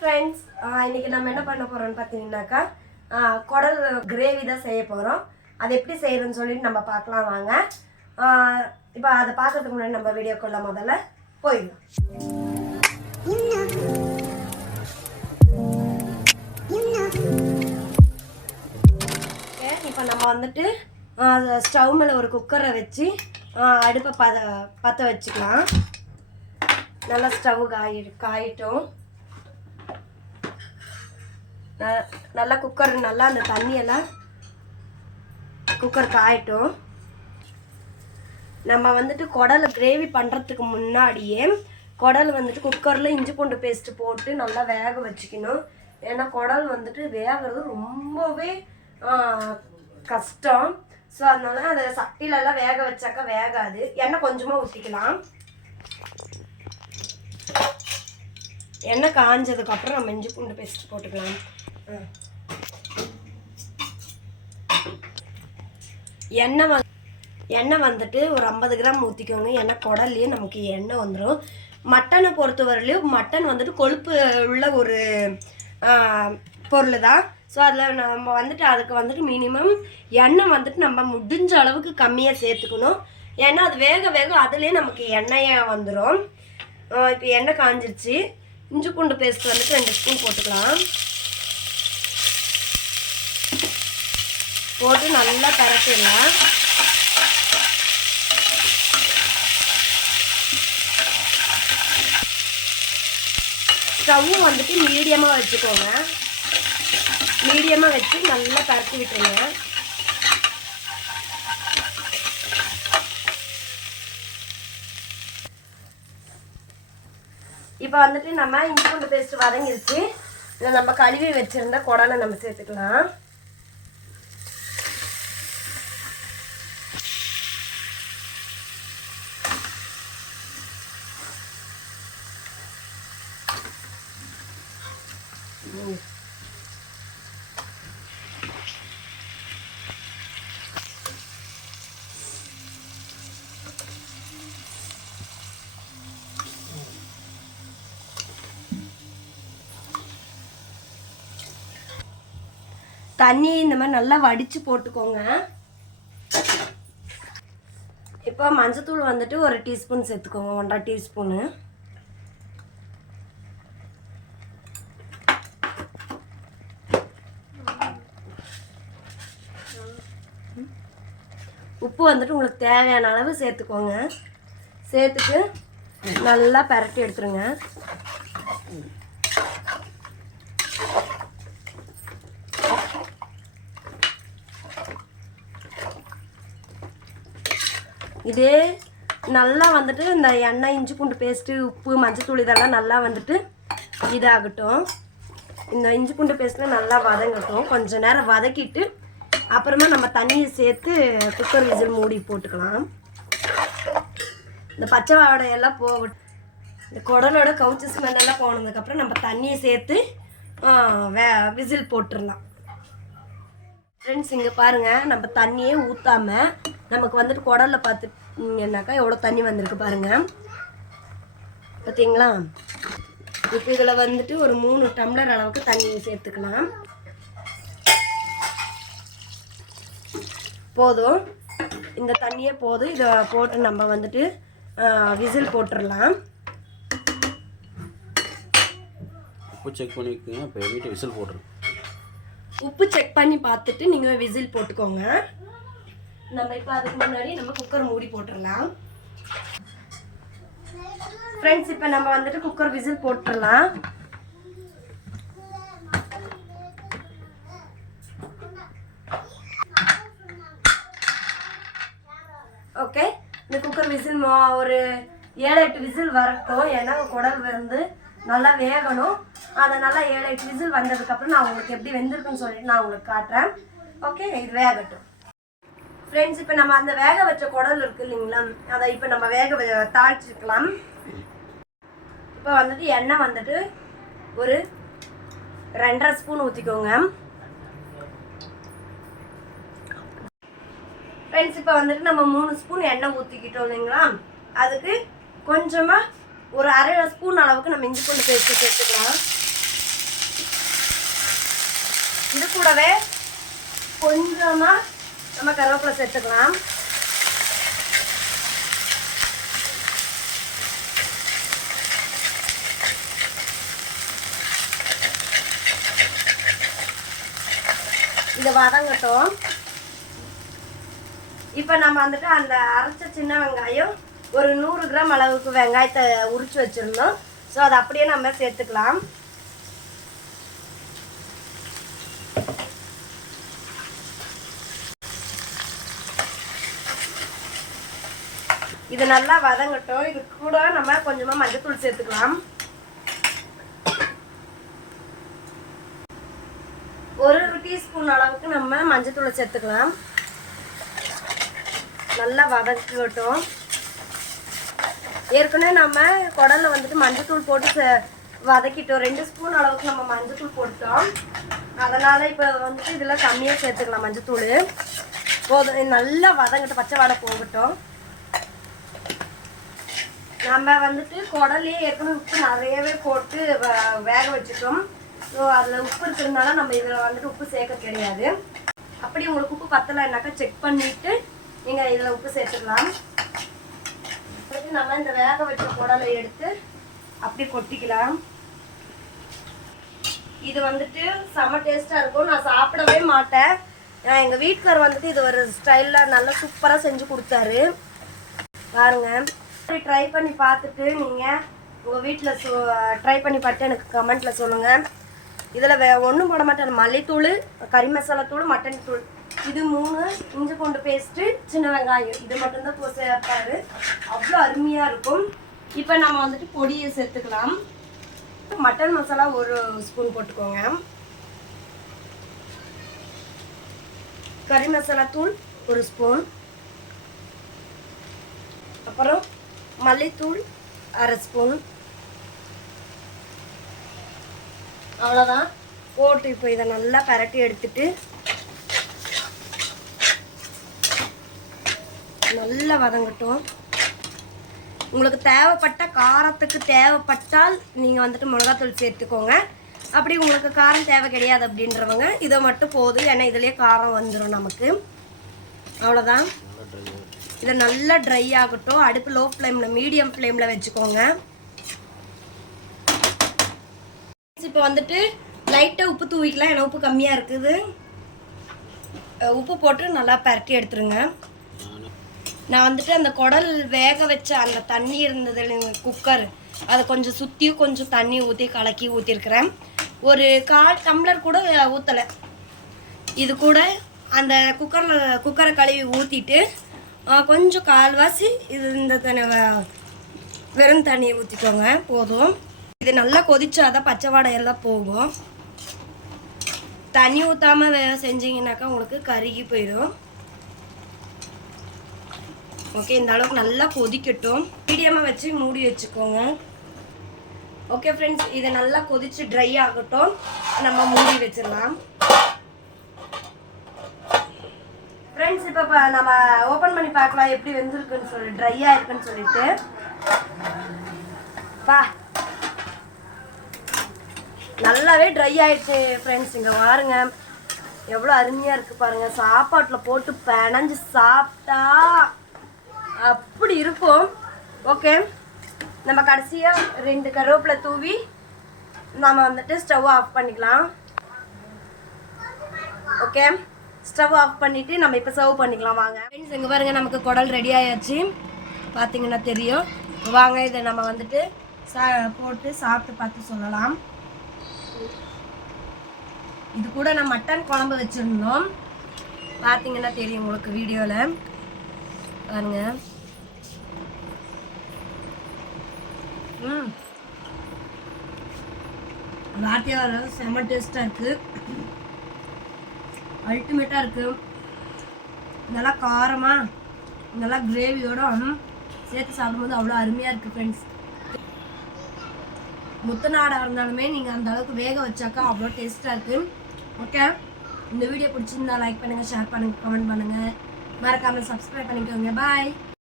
Friends இன்னைக்கு நம்ம என்ன பண்ண போறோம்னு பார்த்தீங்கன்னாக்கா குடல் கிரேவி தான் செய்ய போகிறோம் அது எப்படி செய்யறதுன்னு சொல்லிட்டு நம்ம பார்க்கலாம் வாங்க. இப்போ அதை பார்க்கறதுக்கு முன்னாடி நம்ம வீடியோக்குள்ள முதல்ல போயிடலாம். இப்போ நம்ம வந்துட்டு ஸ்டவ் மேலே ஒரு குக்கரை வச்சு அடுப்பை பத பற்ற வச்சுக்கலாம். நல்லா ஸ்டவ் காயி காயிட்டும். நல்லா குக்கர் நல்லா அந்த தண்ணியெல்லாம் குக்கர் காயட்டும் நம்ம வந்துட்டு குடலை கிரேவி பண்ணுறதுக்கு முன்னாடியே குடல் வந்துட்டு குக்கரில் இஞ்சி பூண்டு பேஸ்ட்டு போட்டு நல்லா வேக வச்சுக்கணும். ஏன்னா குடல் வந்துட்டு வேகிறது ரொம்பவே கஷ்டம். ஸோ அதனால அதை சட்டிலெல்லாம் வேக வச்சாக்கா வேகாது. எண்ணெய் கொஞ்சமாக ஊற்றிக்கலாம் எண்ணெய் காஞ்சதுக்கப்புறம் நம்ம இஞ்சி பூண்டு பேஸ்ட் போட்டுக்கலாம். எண்ணெய் வந் எண்ணெய் வந்துட்டு ஒரு ஐம்பது கிராம் ஊற்றிக்கோங்க எண்ணெய் குடல்லையே நமக்கு எண்ணெய் வந்துடும் மட்டனை பொறுத்தவரையிலையும் மட்டன் வந்துட்டு கொழுப்பு உள்ள ஒரு பொருள் தான் ஸோ அதில் நம்ம வந்துட்டு அதுக்கு வந்துட்டு மினிமம் எண்ணெய் வந்துட்டு நம்ம முடிஞ்ச அளவுக்கு கம்மியாக சேர்த்துக்கணும். ஏன்னா அது வேக வேக அதுலேயே நமக்கு எண்ணெயாக வந்துடும் இப்போ எண்ணெய் காஞ்சிருச்சு. இஞ்சி பூண்டு பேஸ்ட் வந்துட்டு ரெண்டு ஸ்பூன் போட்டுக்கலாம். போட்டு நல்லா பரட்டிடலாம் ஸ்டவ்வும் வந்துட்டு மீடியமாக வச்சுக்கோங்க. மீடியமாக வச்சு நல்லா பரட்டி விட்டுருங்க. இப்போ வந்துட்டு நம்ம இஞ்சி பூண்டு பேஸ்ட் வதங்கிருச்சு. இதை நம்ம கழுவி வச்சுருந்த குடலை நம்ம சேர்த்துக்கலாம். தண்ணி இந்த மாதிரி நல்லா வடித்து போட்டுக்கோங்க. இப்போ மஞ்சத்தூள் வந்துட்டு ஒரு டீஸ்பூன் சேர்த்துக்கோங்க ஒன்றரை டீஸ்பூனு. உப்பு வந்துட்டு உங்களுக்கு தேவையான அளவு சேர்த்துக்கோங்க. சேர்த்துட்டு நல்லா பரட்டி எடுத்துருங்க. இதே நல்லா வந்துட்டு இந்த எண்ணெய் இஞ்சி பூண்டு பேஸ்ட்டு உப்பு மஞ்சத்தூள் இதெல்லாம் நல்லா வந்துட்டு இதாகட்டும். இந்த இஞ்சி பூண்டு பேஸ்ட்டில் நல்லா வதங்கட்டும். கொஞ்சம் நேரம் வதக்கிட்டு அப்புறமா நம்ம தண்ணியை சேர்த்து குக்கர் விசில் மூடி போட்டுக்கலாம். இந்த பச்சை வாடையெல்லாம் போகட்டும். இந்த குடலோட கவுச்சி ஸ்மெல்லாம் எல்லாம் போனதுக்கப்புறம் நம்ம தண்ணியை சேர்த்து வே விசில் போட்டுடலாம். ஃப்ரெண்ட்ஸ் இங்கே பாருங்கள் நம்ம தண்ணியே ஊற்றாம நமக்கு வந்துட்டு குடலில் பார்த்துட்டீங்கன்னாக்கா எவ்வளோ தண்ணி வந்திருக்கு பாருங்கள் பார்த்தீங்களா இப்போ இதில் வந்துட்டு ஒரு மூணு டம்ளர் அளவுக்கு தண்ணியை சேர்த்துக்கலாம். போதும். இந்த தண்ணியே போதும். இதை போட்டு நம்ம வந்துட்டு விசில் போட்டுடலாம் உப்பு செக் பண்ணிக்கோங்க. இப்போ வீட்டை விசில் போட்டுருங்க உப்பு செக் பண்ணி பார்த்துட்டு நீங்கள் விசில் போட்டுக்கோங்க. நம்ம இப்போ அதுக்கு முன்னாடி நம்ம குக்கர் மூடி போட்டுடலாம் ஃப்ரெண்ட்ஸ் இப்போ நம்ம வந்துட்டு குக்கர் விசில் போட்டுடலாம் விசில் ஒரு ஏழு எட்டு விசில் வரட்டும். ஏன்னா குடல் வந்து நல்லா வேகணும். அதை நல்லா ஏழு எட்டு விசில் வந்ததுக்கப்புறம் நான் உங்களுக்கு எப்படி வெந்திருக்குன்னு சொல்லிட்டு நான் உங்களுக்கு காட்டுறேன். ஓகே இது வேகட்டும். ஃப்ரெண்ட்ஸ் இப்போ நம்ம அந்த வேக வச்ச குடல் இருக்கு இல்லைங்களா? அதை இப்போ நம்ம வேக வ- தாளிச்சிக்கலாம் இப்போ வந்துட்டு எண்ணெய் வந்துட்டு ஒரு ரெண்டரை ஸ்பூன் ஊற்றிக்கோங்க ஃப்ரெண்ட்ஸ் இப்போ வந்துட்டு நம்ம மூணு ஸ்பூன் எண்ணெய் ஊற்றிக்கிட்டோம் இல்லைங்களா? அதுக்கு கொஞ்சமாக ஒரு அரை ஸ்பூன் அளவுக்கு நம்ம இஞ்சி பூண்டு பேஸ்ட்டு சேர்த்துக்கலாம். இது கூடவே கொஞ்சமாக நம்ம கருவேப்பிலை சேர்த்துக்கலாம். இதை வதங்கட்டும். இப்போ நம்ம வந்துட்டு அந்த அரைச்ச சின்ன வெங்காயம் ஒரு நூறு கிராம் அளவுக்கு வெங்காயத்தை உரிச்சு வச்சிருந்தோம். ஸோ அதை அப்படியே நம்ம சேர்த்துக்கலாம். இது நல்லா வதங்கட்டும். இது கூட நம்ம கொஞ்சமாக மஞ்சத்தூள் சேர்த்துக்கலாம். ஒரு டீஸ்பூன் அளவுக்கு நம்ம மஞ்சத்தூளை சேர்த்துக்கலாம். நல்லா வதக்கட்டும் ஏற்கனவே நம்ம குடலில் வந்துட்டு மஞ்சத்தூள் போட்டு சே- வதக்கிட்டோம். ரெண்டு ஸ்பூன் அளவுக்கு நம்ம மஞ்சத்தூள் போட்டோம் அதனால் இப்போ வந்துட்டு இதில் கம்மியாக சேர்த்துக்கலாம் மஞ்சத்தூள். போதும். நல்லா வதங்கட்டும். பச்சை வாடை போகட்டும். நம்ம வந்துட்டு குடலே ஏற்கனவே உப்பு நிறையவே போட்டு வ- வேக வச்சுட்டோம். ஸோ அதில் உப்பு இருக்கிறதுனால நம்ம இதில் வந்துட்டு உப்பு சேர்க்க கிடையாது அப்படி உங்களுக்கு உப்பு பத்தலைன்னாக்கா செக் பண்ணிவிட்டு நீங்கள் இதில் உப்பு சேர்த்துக்கலாம் அடுத்து நம்ம இந்த வேக வச்ச குடலை எடுத்து அப்படி கொட்டிக்கலாம். இது வந்துட்டு செம டேஸ்ட்டாக இருக்கும். நான் சாப்பிடவே மாட்டேன். எங்கள் வீட்டுக்கார் வந்துட்டு இது ஒரு ஸ்டைலில் நல்லா சூப்பராக செஞ்சு கொடுத்தாரு. பாருங்க. ட்ரை பண்ணி பார்த்துட்டு நீங்கள் உங்கள் வீட்டில் சொ ட்ரை பண்ணி பார்த்து எனக்கு கமெண்ட்டில் சொல்லுங்கள் இதில் வே ஒன்றும் போட மாட்டேன். மல்லித்தூள் கறி மசாலா தூள் மட்டன் தூள். இது மூணு இஞ்சி பூண்டு பேஸ்ட்டு சின்ன வெங்காயம். இது மட்டும்தான் போ சேர்ப்பாரு அவ்வளோ அருமையாக இருக்கும். இப்போ நம்ம வந்துட்டு பொடியை சேர்த்துக்கலாம். மட்டன் மசாலா ஒரு ஸ்பூன் போட்டுக்கோங்க. கறி மசாலா தூள் ஒரு ஸ்பூன் அப்புறம் மல்லித்தூள் அரை ஸ்பூன் அவ்வளோதான் போட்டு இப்போ இதை நல்லா பரட்டி எடுத்துட்டு நல்லா வதங்கட்டும். உங்களுக்கு தேவைப்பட்ட காரத்துக்கு தேவைப்பட்டால் நீங்கள் வந்துட்டு மிளகாத்தூள் சேர்த்துக்கோங்க. அப்படி உங்களுக்கு காரம் தேவை கிடையாது அப்படின்றவங்க இதை மட்டும் போதும். ஏன்னா இதுலேயே காரம் வந்துடும் நமக்கு. அவ்வளோதான் இதை நல்லா ட்ரை ஆகட்டும். அடுப்பு லோ ஃப்ளேமில் மீடியம் ஃப்ளேமில் வச்சுக்கோங்க. இப்போ வந்துட்டு லைட்டாக உப்பு தூவிக்கலாம். ஏன்னா உப்பு கம்மியாக இருக்குது. உப்பு போட்டு நல்லா பரட்டி எடுத்துருங்க. நான் வந்துட்டு அந்த குடல் வேக வச்ச அந்த தண்ணி இருந்தது குக்கர் அதை கொஞ்சம் சுற்றியும் கொஞ்சம் தண்ணி ஊற்றி கலக்கி ஊற்றிருக்கிறேன் ஒரு கால் டம்ளர் கூட ஊற்றலை இது கூட அந்த குக்கரில் குக்கரை கழுவி ஊற்றிட்டு கொஞ்சம் கால்வாசி இது இந்த வெறும் தண்ணியை ஊற்றிக்கோங்க போதும். இது நல்லா கொதிச்சாதான் பச்சை வாடை எல்லாம் போகும். தண்ணி ஊற்றாமல் செஞ்சீங்கன்னாக்கா உங்களுக்கு கருகி போயிடும். ஓகே இந்த அளவுக்கு நல்லா கொதிக்கட்டும். மீடியமாக வச்சு மூடி வச்சுக்கோங்க. ஓகே ஃப்ரெண்ட்ஸ் இதை நல்லா கொதித்து ட்ரை ஆகட்டும். நம்ம மூடி வச்சிடலாம். ஃப்ரெண்ட்ஸ் இப்போ நம்ம ஓப்பன் பண்ணி பார்க்கலாம் எப்படி வெந்திருக்குன்னு சொல்லி ட்ரையாக இருக்குன்னு சொல்லிட்டு. பா. நல்லாவே ட்ரை ஆயிடுச்சு ஃப்ரெண்ட்ஸ் இங்கே பாருங்க. எவ்வளோ அருமையாக இருக்குது பாருங்கள் சாப்பாட்டில் போட்டு பிணைஞ்சு சாப்பிட்டா அப்படி இருக்கும் ஓகே நம்ம கடைசியாக ரெண்டு கருவேப்பிலை தூவி நம்ம வந்துட்டு ஸ்டவ் ஆஃப் பண்ணிக்கலாம். ஓகே ஸ்டவ் ஆஃப் பண்ணிவிட்டு நம்ம இப்போ சர்வ் பண்ணிக்கலாம். வாங்க. ஃப்ரெண்ட்ஸ் இங்கே பாருங்கள் நமக்கு குடல் ரெடி ஆயாச்சு. பார்த்தீங்கன்னா தெரியும். வாங்க இதை நம்ம வந்துட்டு சா போட்டு சாப்பிட்டு பார்த்து சொல்லலாம். இது கூட நான் மட்டன் குழம்பு வச்சுருந்தோம். பார்த்தீங்கன்னா தெரியும் உங்களுக்கு வீடியோவில் பாருங்கள் ம். வார்த்தையார் செம்ம டேஸ்ட்டாக இருக்குது அல்டிமேட்டாக இருக்குது நல்லா காரமாக நல்லா கிரேவியோட சேர்த்து சாப்பிடும்போது அவ்வளோ அருமையாக இருக்குது ஃப்ரெண்ட்ஸ் முத்தநாடாக இருந்தாலுமே நீங்கள் அந்த அளவுக்கு வேக வச்சாக்கா அவ்வளோ டேஸ்ட்டாக இருக்குது ஓகே? இந்த வீடியோ பிடிச்சிருந்தா லைக் பண்ணுங்கள் ஷேர் பண்ணுங்கள் கமெண்ட் பண்ணுங்கள் மறக்காமல் சப்ஸ்கிரைப் பண்ணிக்கோங்க. பாய்